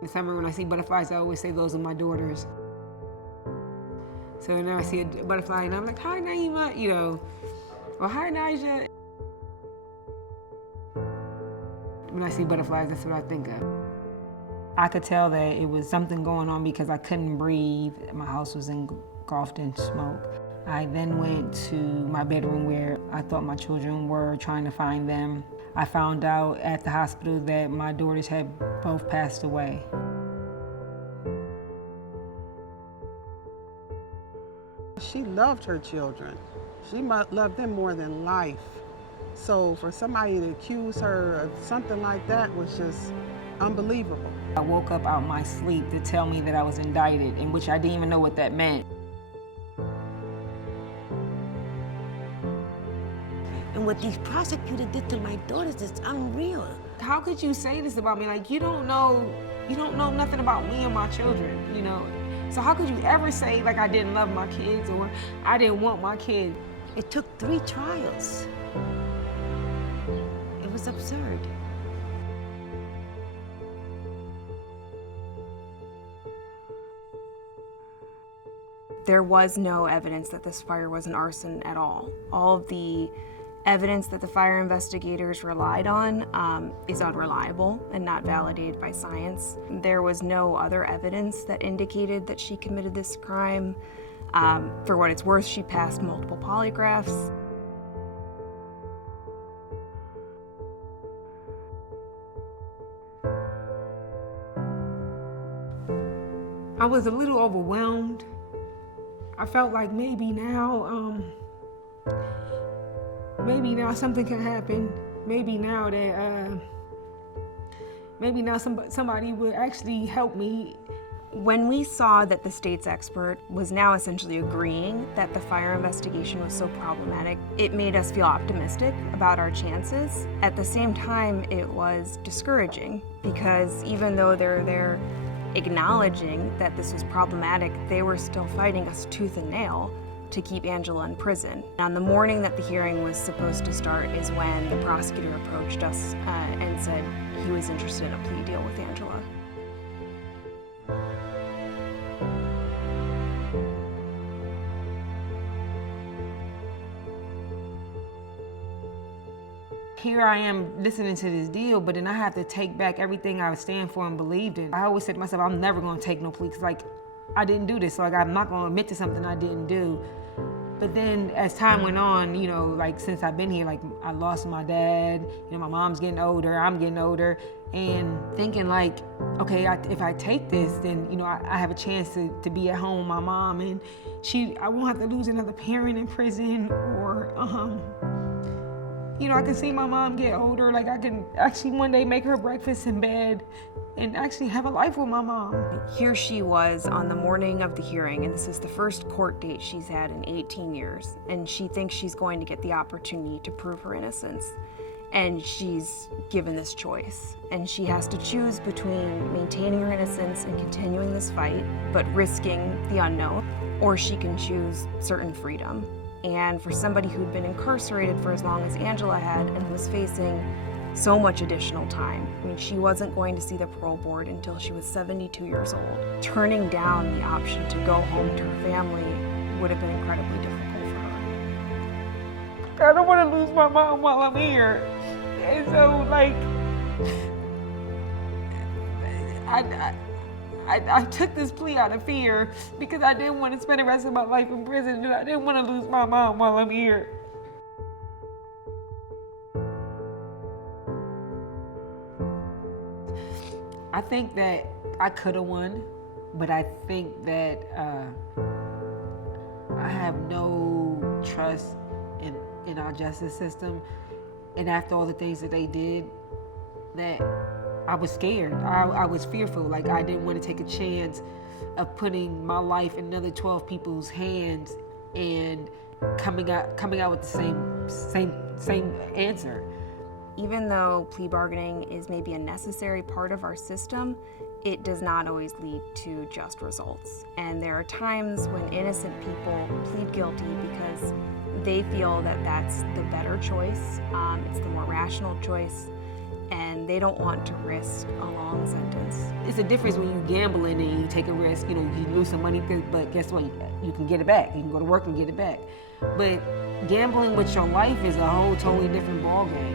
In summer when I see butterflies, I always say those are my daughters. So whenever I see a butterfly and I'm like, hi Naima, you know, or hi Naija. When I see butterflies, that's what I think of. I could tell that it was something going on because I couldn't breathe. My house was engulfed in smoke. I then went to my bedroom where I thought my children were, trying to find them. I found out at the hospital that my daughters had both passed away. She loved her children. She loved them more than life. So for somebody to accuse her of something like that was just unbelievable. I woke up out my sleep to tell me that I was indicted, in which I didn't even know what that meant. And what these prosecutors did to my daughters is unreal. How could you say this about me? Like, you don't know nothing about me and my children, you know? So how could you ever say, like, I didn't love my kids or I didn't want my kids? It took 3 trials. It was absurd. There was no evidence that this fire was an arson at all. All of the evidence that the fire investigators relied on is unreliable and not validated by science. There was no other evidence that indicated that she committed this crime. For what it's worth, she passed multiple polygraphs. I was a little overwhelmed. I felt like maybe now something can happen. Maybe now somebody would actually help me. When we saw that the state's expert was now essentially agreeing that the fire investigation was so problematic, it made us feel optimistic about our chances. At the same time, it was discouraging because even though they're acknowledging that this was problematic, they were still fighting us tooth and nail to keep Angela in prison. On the morning that the hearing was supposed to start is when the prosecutor approached us and said he was interested in a plea deal with Angela. Here I am listening to this deal, but then I have to take back everything I stand for and believed in. I always said to myself, I'm never gonna take no plea, because like, I didn't do this, so like, I'm not gonna admit to something I didn't do. But then as time went on, you know, like since I've been here, like I lost my dad, you know, my mom's getting older, I'm getting older, and thinking like, okay, if I take this, then, you know, I have a chance to be at home with my mom, and I won't have to lose another parent in prison, or, you know, I can see my mom get older, like I can actually one day make her breakfast in bed and actually have a life with my mom. Here she was on the morning of the hearing, and this is the first court date she's had in 18 years, and she thinks she's going to get the opportunity to prove her innocence. And she's given this choice, and she has to choose between maintaining her innocence and continuing this fight, but risking the unknown, or she can choose certain freedom. And for somebody who'd been incarcerated for as long as Angela had and who was facing so much additional time, I mean, she wasn't going to see the parole board until she was 72 years old. Turning down the option to go home to her family would have been incredibly difficult for her. I don't want to lose my mom while I'm here. And so, like, I took this plea out of fear because I didn't want to spend the rest of my life in prison, and I didn't want to lose my mom while I'm here. I think that I could have won, but I think that I have no trust in our justice system. And after all the things that they did, that I was scared. I was fearful. Like, I didn't want to take a chance of putting my life in another 12 people's hands and coming out with the same answer. Even though plea bargaining is maybe a necessary part of our system, it does not always lead to just results. And there are times when innocent people plead guilty because they feel that that's the better choice, it's the more rational choice, and they don't want to risk a long sentence. it's a difference when you gambling and you take a risk. You know, you lose some money, but guess what? You can get it back. You can go to work and get it back. But gambling with your life is a whole totally different ballgame.